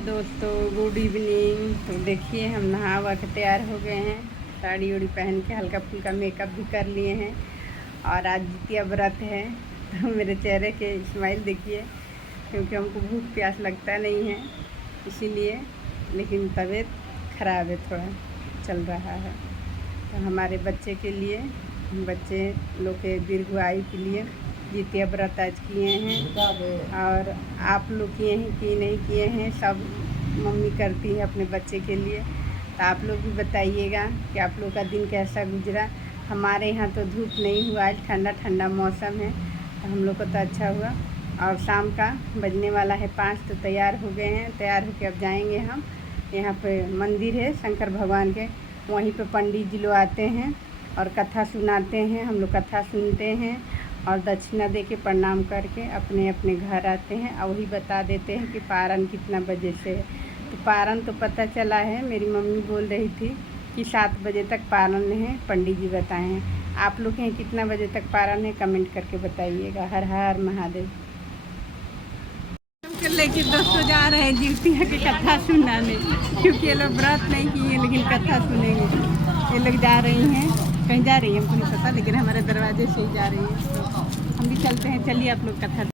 दोस्तों, good evening. तो देखिए, हम नहा वहा के तैयार हो गए हैं, साड़ी उड़ी पहन के हल्का फुल्का मेकअप भी कर लिए हैं। और आज जितिया व्रत है, तो मेरे चेहरे के स्माइल देखिए, क्योंकि हमको भूख प्यास लगता नहीं है इसीलिए। लेकिन तबीयत ख़राब है, थोड़ा चल रहा है। तो हमारे बच्चे के लिए, बच्चे लोग के दीर्घ आयु के लिए जितिया व्रत आज किए हैं। और आप लोग किए हैं कि नहीं किए हैं, सब मम्मी करती है अपने बच्चे के लिए। तो आप लोग भी बताइएगा कि आप लोग का दिन कैसा गुजरा। हमारे यहाँ तो धूप नहीं हुआ, आज ठंडा ठंडा मौसम है, तो हम लोग को तो अच्छा हुआ। और शाम का बजने वाला है 5, तो तैयार हो गए हैं। तैयार होकर अब जाएंगे हम, यहाँ पे मंदिर है शंकर भगवान के, वहीं पे पंडित जी लोग आते हैं और कथा सुनाते हैं। हम लोग कथा सुनते हैं और दक्षिणा दे के प्रणाम करके अपने अपने घर आते हैं। और वही बता देते हैं कि पारण कितना बजे से है। तो पारण तो पता चला है, मेरी मम्मी बोल रही थी कि 7 बजे तक पारण है, पंडित जी बताए हैं। आप लोग के यहाँ कितना बजे तक पारण है, कमेंट करके बताइएगा। हर हर महादेव। लेकिन दोस्तों जा रहे हैं जितिया की कथा सुनाने, क्योंकि ये लोग व्रत नहीं किए लेकिन कथा सुनेंगे। ये लोग जा रही हैं, कहीं जा रही है हमको नहीं पता, लेकिन हमारे दरवाजे से ही जा रही है। तो हम भी चलते हैं, चलिए आप लोग कथा।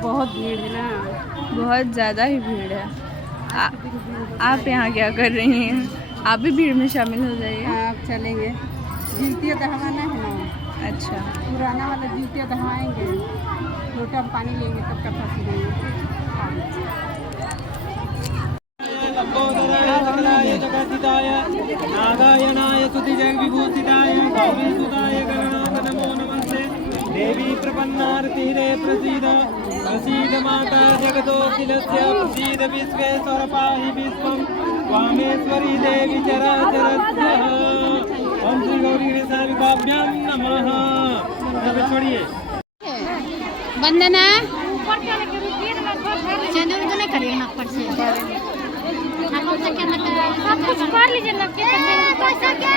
बहुत भीड़ है ना, बहुत ज़्यादा ही भीड़ है। आप यहाँ क्या कर रही हैं? आप भी भीड़ में शामिल हो जाइए। हाँ, आप चलेंगे। जितिया दहवाना है ना। अच्छा, पुराना वाला जितिया दहवाएंगे, लोटा में पानी लेंगे तब कथा सुनेंगे। नारायणाय स्तुतिजग विभूषिताय गौरीसुताय गणनाथ नमो नमस्ते। देवी प्रपन्नार्तिरे प्रसीद प्रसीद माता जगदोऽखिलस्य प्रसीद विश्वेश्वर पाहि विश्वं त्वामेश्वरी देवी चराचरस्य। ओम श्री गौरी गणेशाभ्यां नमः। छोड़िए वंदना चंदन तो नहीं करिए ना पर से हम से क्या मतलब सब कुछ कर लीजिए ना के पैसा क्या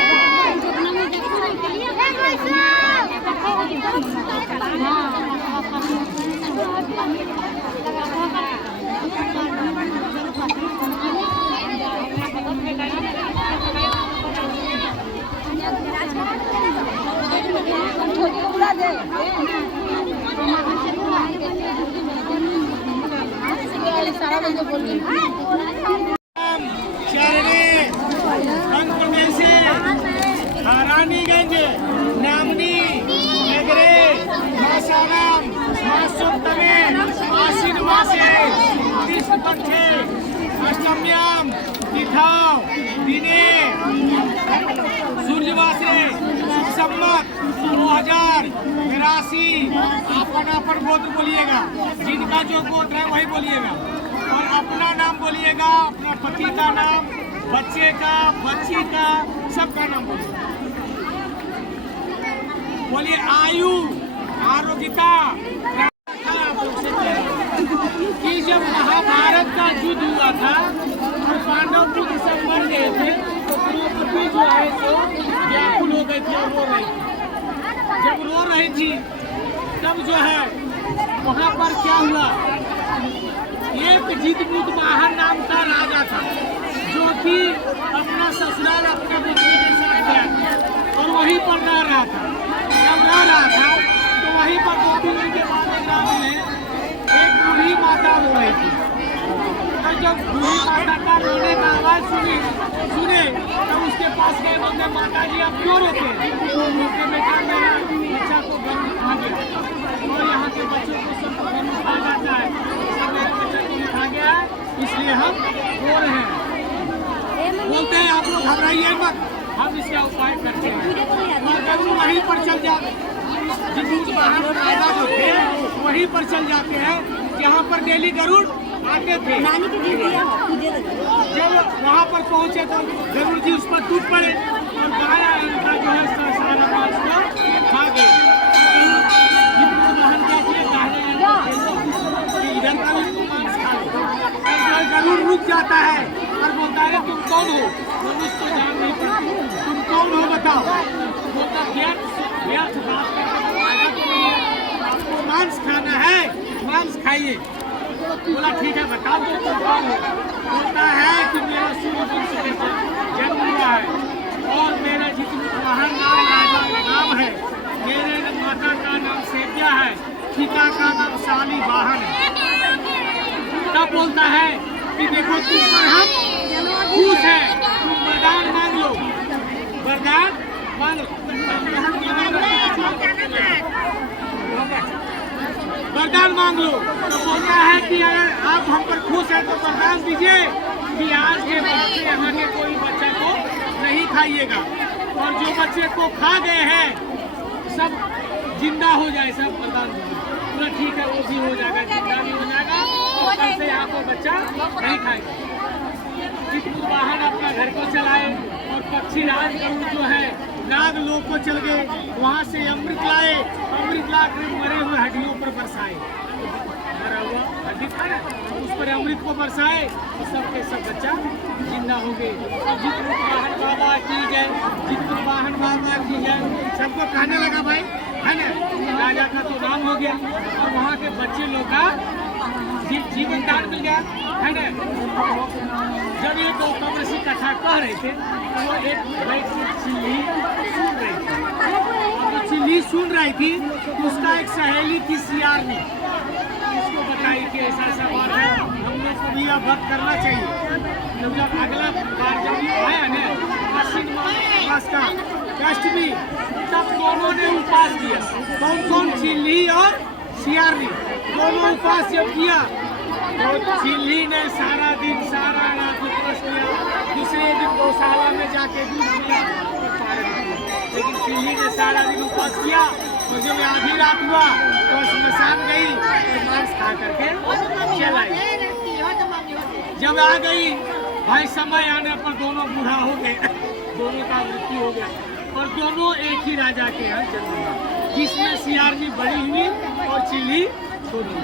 नमो देखो के लिए रानीगंज नामनी नगरे मासाराम मासोत्तमे आश्विन मासे कृष्णपक्षे अष्टम्यां तिथौ दिने सूर्यवासे संवत 2082। अपन गोत्र बोलिएगा, जिनका जो गोत्र है वही बोलिएगा। और अपना नाम बोलिएगा, अपना पति का नाम, बच्चे का, बच्ची का, सबका नाम बोलिए। आयु आरोग्यता कि जब महाभारत का युद्ध हुआ था और पांडव पुत्र सब मर गए थे, तो द्रौपदी जो है तो व्याकुल हो गई थी और रो रही थी। जब रो रही थी तब जो है वहाँ पर क्या हुआ, एक जितमुत वाहन नाम का राजा था, जो कि अपना ससुराल अपने पुत्री के साथ गया और वहीं पर रह रहा था। जब रह रहा था तो वहीं पर 2-3 दिन के बाद गाँव में एक बूढ़ी माता रो रही थी। और जब बूढ़ी माता का रोने का आवाज़ सुने तब उसके पास गए, बोलते माता जी आप क्यों रोते हैं? उसके बेटा मेरा बच्चा को गर्भ खा गया और यहाँ के बच्चों को सबको गर्भ खा जाता है, सब मेरे बच्चे को खा गया है, इसलिए हम रो रहे हैं। बोलते हैं आप लोग घबराइए मत, हम इसका उपाय करते हैं। और वहीं पर चल जाते हैं, राजा जो थे वहीं पर चल जाते हैं जहाँ पर डेली गरुड़ आते थे। जब वहाँ पर पहुँचे तो गरुड़ जी उस पर टूट पड़े और गाया इनका जो है सारा मांस को खा गए। इधर का मांस खा गरुड़ रुक जाता है और बोलता है तुम कौन हो? मनुष्य को जान नहीं पाते, तुम कौन हो बताओ? बोलता क्या व्यर्थ बात करके फायदा तो नहीं है। आपको मांस खाना है, मांस खाइए। बोला ठीक है, बताओ तो कौन है? बोलता है कि मेरा सूर्यवंश से जन्म हुआ है और मेरा जितने महान राजा का नाम है, मेरे माता का नाम सेव्या है, पिता का नाम शालिवाहन है। तब बोलता है कि देखो तुम पर हम खुश है, तुम वरदान मांग लो, वरदान मांग लो। वरदान मांग लो। तो बोलता है कि अगर आप हम पर खुश हैं तो वरदान दीजिए कि आज के बाद से यहाँ के कोई बच्चा को नहीं खाइएगा और जो बच्चे को खा गए हैं सब जिंदा हो जाए, सब वरदान दीजिए। पूरा ठीक है, वो भी हो जाएगा, जिंदा भी हो जाएगा और कल से यहाँ कोई बच्चा नहीं खाएगा। चित्रवाहन अपना घर को चलाए और पक्षी राज जो है नाग लोग को चल गए, वहाँ से अमृत लाए, अमृत ला कर मरे हुए हड्डियों पर बरसाए, मरा हुआ हड्डी था ना, उस पर अमृत को बरसाए और सबके सब बच्चा जिंदा हो गए। चित्रवाहन बाबा की जय, चित्रवाहन बाबा की जय। सबको कहने लगा भाई है ना, राजा का तो नाम हो गया और वहाँ के बच्चे लोग का जीवन दान मिल गया है ना। जब ये गौतम ऋषि कथा कह रहे थे तो वो एक चिल्ली सुन रही थी, और चिल्ली सुन रही थी उसका एक सहेली थी सियारनी, उसको बताई कि ऐसा ऐसा बात है, हम लोग को भी यह व्रत करना चाहिए। जब अगला बार जब आया ना आश्विन मास का अष्टमी, तब दोनों ने उपवास किया। कौन कौन? चिल्ली और सियारनी दोनों उपवास जब किया तो चिल्ली ने सारा दिन सारा रात उपवास किया, दूसरे दिन गौशाला में जाके दूध पिया और सारे दिन, लेकिन चिल्ली ने सारा दिन उपवास किया। तो जब आधी रात हुआ तो स्मशान गई तो मांस खा करके चल आई। जब आ गई भाई समय आने पर दोनों बूढ़ा हो गए, दोनों का मृत्यु हो गया और दोनों एक ही राजा के यहाँ जन्म हुआ, जिसमें सियारनी बड़ी हुई और चिल्ली छोटी।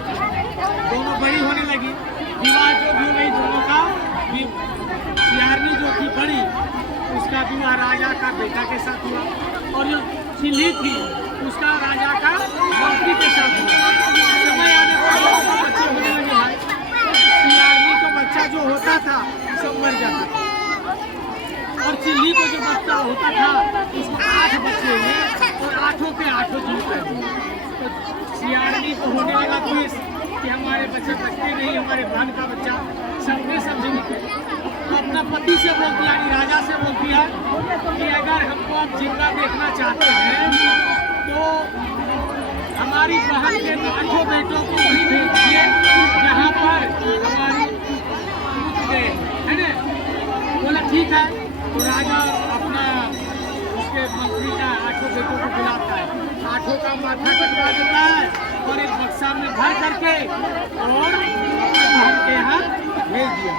दोनों बड़ी होने लगी, विवाह जो भी हुई दोनों का, सियारनी जो थी बड़ी उसका विवाह राजा का बेटा के साथ हुआ और जो चिल्ली थी उसका राजा का मंत्री के साथ हुआ। समय आने पर दोनों बच्चे होने लगे भाई। सियारनी को बच्चा जो होता था सब मर जाता था और चिल्ली को जो बच्चा होता था उसको 8 बच्चे हुए और 8 के 8 जीव गए। तो सियारनी को होने लगा द्वेष कि हमारे बच्चे बचते नहीं, हमारे बहन का बच्चा सबने समझे निकले। तो अपना पति से बोलती है, राजा से बोलती है कि अगर हमको आप जिंदा देखना चाहते हैं तो हमारी बहन के 8 बेटों को वहीं भेज दिए जहाँ पर हमारी गए है ना। बोला ठीक है। तो राजा अपना उसके मंत्री का 8 बेटों को बुलाता है, 8 का माथा कटवा देता है और एक बक्सा में भर करके और बहन के यहाँ भेज दिया।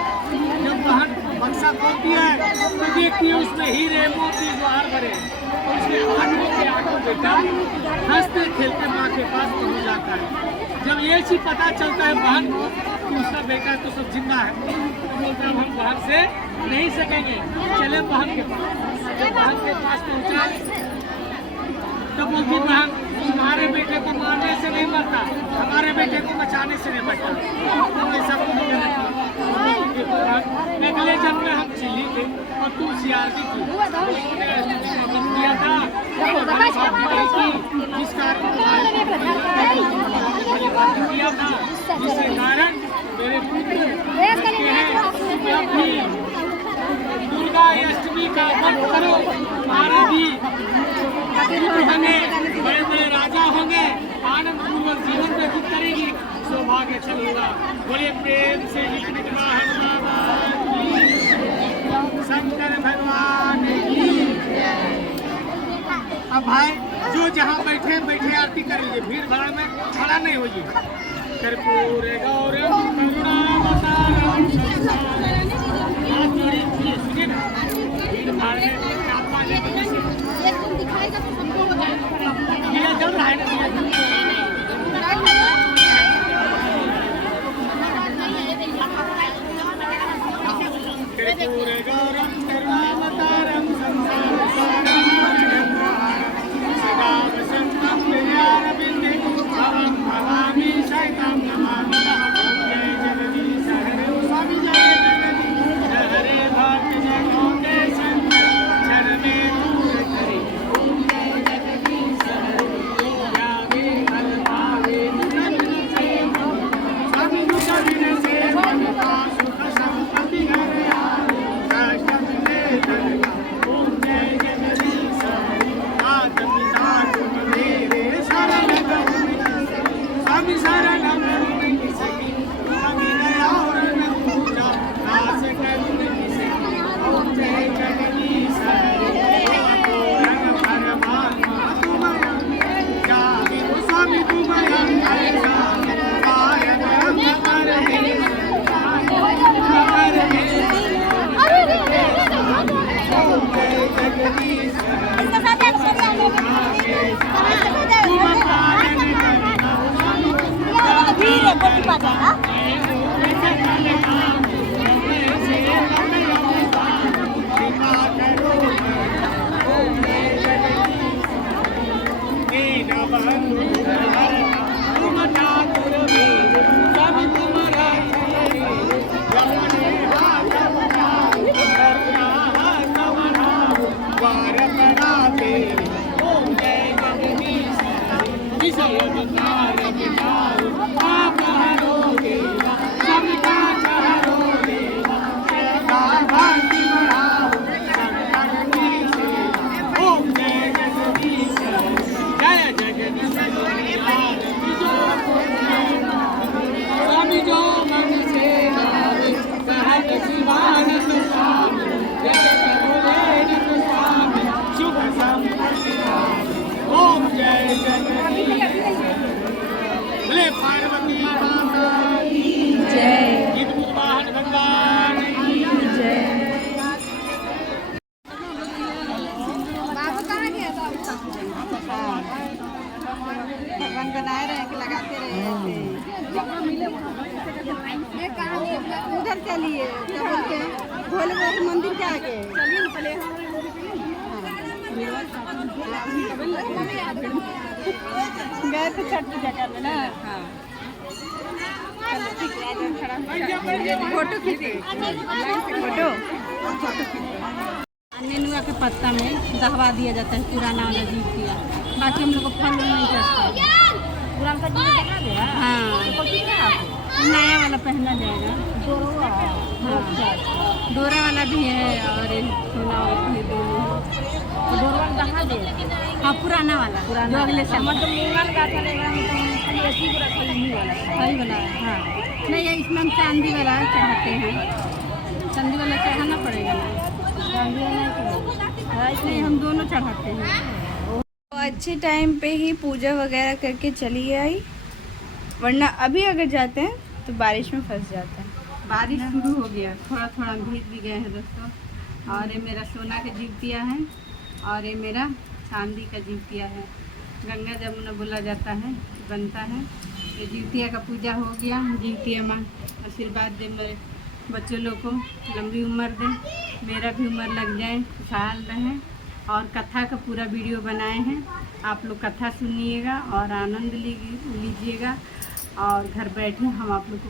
जब बहन बक्सा खोलती है तो देखती है उसमें हीरे मोती जवाहर भरे और उसके 8 के 8 बेटा हंसते खेलते माँ के पास पहुँच जाता है। जब ये चीज पता चलता है बहन को कि उसका बेटा तो सब जिंदा है, तो बोलता है हम बहन से नहीं सकेंगे, चले बहन के पास। जब बहन के पास पहुँचा तब बोलती बहन तुम्हारे बेटे को मारने से नहीं मरता, हमारे बेटे को बचाने से नहीं बचता। ऐसा अगले जन्म में हम चिल्ली थे और तुम सियारनी थी, किया था जिस कारण किया था, जिसके कारण मेरे पुत्र दुर्गा अष्टमी का व्रत करो, तुम्हारे भी होंगे, बड़े बड़े राजा होंगे, आनंद पूर्वक जीवन व्यतीत करेगी, सौभाग्य चलेगा। बोले प्रेम से शंकर भगवान की। अब भाई जो जहाँ बैठे बैठे आरती कर लीजिए, भीड़ भाड़ में खड़ा नहीं होइए। कर्पूर गौरम करुणावतारम सुनिए ना, भीड़ भाड़ में जल रहा है ना। कर्पूर गौरम करुणावतारम संसार सारम अवतार बिताओ, आप हरो देवा, सबका चारो देवा, सेवा भक्ति बढ़ाओ, सब धरती से। ओम जय जगदीश, जय जगदीश, स्वामी जो मन से आवे, सहज शिवानंद स्वामी, जगत गुरेरित स्वामी, शुभ संपत्ति आवे। ओम जय जगदीश, भले पार्वती माता की जय गीत वाहन भगवान की जय। भगवान बनाए रहे कि लगाते रहे ऐसे। उधर चलिए, क्या बोलते हैं, भोले बाबा के मंदिर के आगे चलिए ना पहले। गए थे छठ पूजा करने ना। हाँ फोटो खींचे, फोटो नेनुआ के पत्ता में दहवा दिया जाता है, पुराना वाला जीव किया। बाकी हम लोग को फल नहीं चढ़ता। हाँ नया वाला पहना जाएगा। हाँ डोरा वाला भी है और सोना वाला भी है, दोनों। डोरा वाला दहा दे। हाँ पुराना वाला जो अगले साल सही वाला है। हाँ नहीं इसमें हम चांदी वाला चढ़ाते हैं। चांदी वाला चढ़ाना पड़ेगा ना, चांदी वाला नहीं हम दोनों चढ़ाते हैं। तो अच्छे टाइम पे ही पूजा वगैरह करके चली आई, वरना अभी अगर जाते हैं तो बारिश में फंस जाते हैं। बारिश शुरू हो गया, थोड़ा थोड़ा भीग भी गए हैं दोस्तों। और ये मेरा सोना का जीवतिया है और ये मेरा चांदी का जीवतिया है। गंगा जमुना बोला जाता है, बनता है। ये जीवतिया का पूजा हो गया। जीवतिया माँ आशीर्वाद दे, मेरे बच्चों लोग को लंबी उम्र दे, मेरा भी उम्र लग जाए, खुशहाल रहें। और कथा का पूरा वीडियो बनाए हैं, आप लोग कथा सुनिएगा और आनंद लीजिएगा। और घर बैठे हम आप लोग को